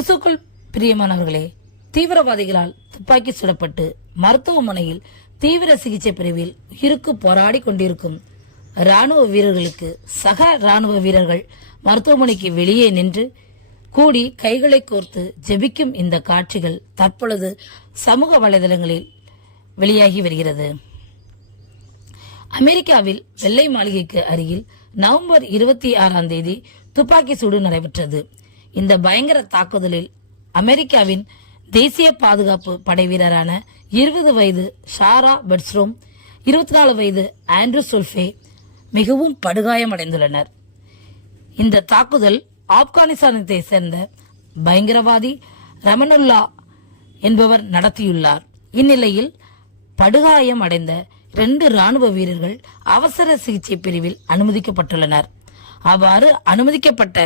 கிறிஸ்துக்குள் பிரியமானவர்களே, தீவிரவாதிகளால் துப்பாக்கி சுடப்பட்டு மருத்துவமனையில் தீவிர சிகிச்சை பிரிவில் உயிருக்கு போராடி கொண்டிருக்கும் ராணுவ வீரர்களுக்கு சக ராணுவ வீரர்கள் மருத்துவமனைக்கு வெளியே நின்று கூடி கைகளை கோர்த்து ஜெபிக்கும் இந்த காட்சிகள் தற்பொழுது சமூக வலைதளங்களில் வெளியாகி வருகிறது. அமெரிக்காவில் வெள்ளை மாளிகைக்கு அருகில் நவம்பர் 26ஆம் தேதி துப்பாக்கி சூடு நடைபெற்றது. இந்த பயங்கர தாக்குதலில் அமெரிக்காவின் தேசிய பாதுகாப்பு படை வீரரான 20 வயது ஷாரா பெட்ஸ்ரோம், 24 வயது ஆண்ட்ரூ சுல்ஃபே மிகவும் படுகாயமடைந்துள்ளனர். இந்த தாக்குதல் ஆப்கானிஸ்தானத்தை சேர்ந்த பயங்கரவாதி ரமனுல்லா என்பவர் நடத்தியுள்ளார். இந்நிலையில் படுகாயம் அடைந்த 2 ராணுவ வீரர்கள் அவசர சிகிச்சை பிரிவில் அனுமதிக்கப்பட்டுள்ளனர். அவ்வாறு அனுமதிக்கப்பட்ட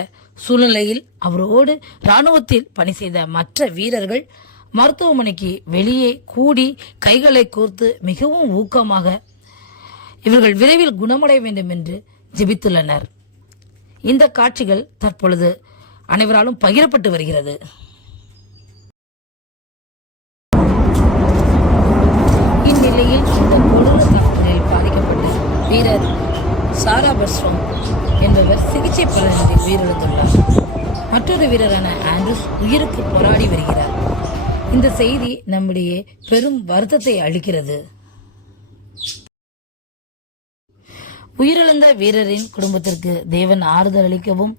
சூழ்நிலையில் அவரோடு ராணுவத்தில் பணி செய்த மற்ற வீரர்கள் மருத்துவமனைக்கு வெளியே கூடி கைகளை கோர்த்து மிகவும் ஊக்கமாக இவர்கள் விரைவில் குணமடைய வேண்டும் என்று ஜெபித்துள்ளனர். இந்த காட்சிகள் தற்பொழுது அனைவராலும் பகிரப்பட்டு வருகிறது. இந்நிலையில் இந்த கொடூர தாக்குதலில் பாதிக்கப்பட்ட வீரர் சாரா பெட்ஸ்ரோம் என்பவர் சிகிச்சை பலனின்றி உயிரிழந்துள்ளார். மற்றொரு வீரரான ஆண்ட்ரூஸ் உயிருக்கு போராடி வருகிறார். இந்த செய்தி நம்முடைய பெரும் வருத்தத்தை அளிக்கிறது. உயிரிழந்த வீரரின் குடும்பத்திற்கு தேவன் ஆறுதல் அளிக்கவும்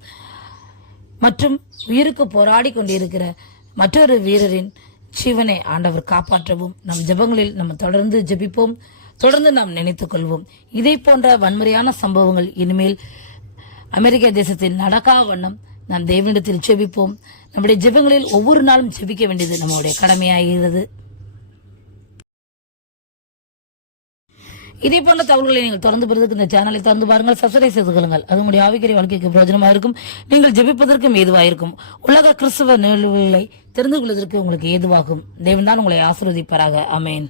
மற்றும் உயிருக்கு போராடி கொண்டிருக்கிற மற்றொரு வீரரின் ஜீவனை ஆண்டவர் காப்பாற்றவும் நம் ஜெபங்களில் நம்ம தொடர்ந்து ஜெபிப்போம், தொடர்ந்து நாம் நினைத்துக் கொள்வோம். இதை போன்ற வன்முறையான சம்பவங்கள் இனிமேல் அமெரிக்க தேசத்தில் நடக்கா வண்ணம் நாம் தேவனிடத்தில் ஜெபிப்போம். நம்முடைய ஜெபங்களில் ஒவ்வொரு நாளும் ஜெபிக்க வேண்டியது நம்முடைய கடமையாகிறது. இதே போன்ற தகவல்களை நீங்கள் தொடர்ந்து பெறுவதற்கு இந்த சேனலை திறந்து பாருங்கள், சப்ஸ்கிரைப் செய்து கொள்ளுங்கள். அது உங்களுடைய ஆவிக்குரிய வாழ்க்கைக்கு பிரயோஜனமாக இருக்கும். நீங்கள் ஜெபிப்பதற்கும் ஏதுவாக இருக்கும். உலக கிறிஸ்தவ நிகழ்வுகளை தெரிந்து கொள்வதற்கு உங்களுக்கு ஏதுவாகும். தேவன் தான் உங்களை ஆசீர்வதிப்பாராக. ஆமென்.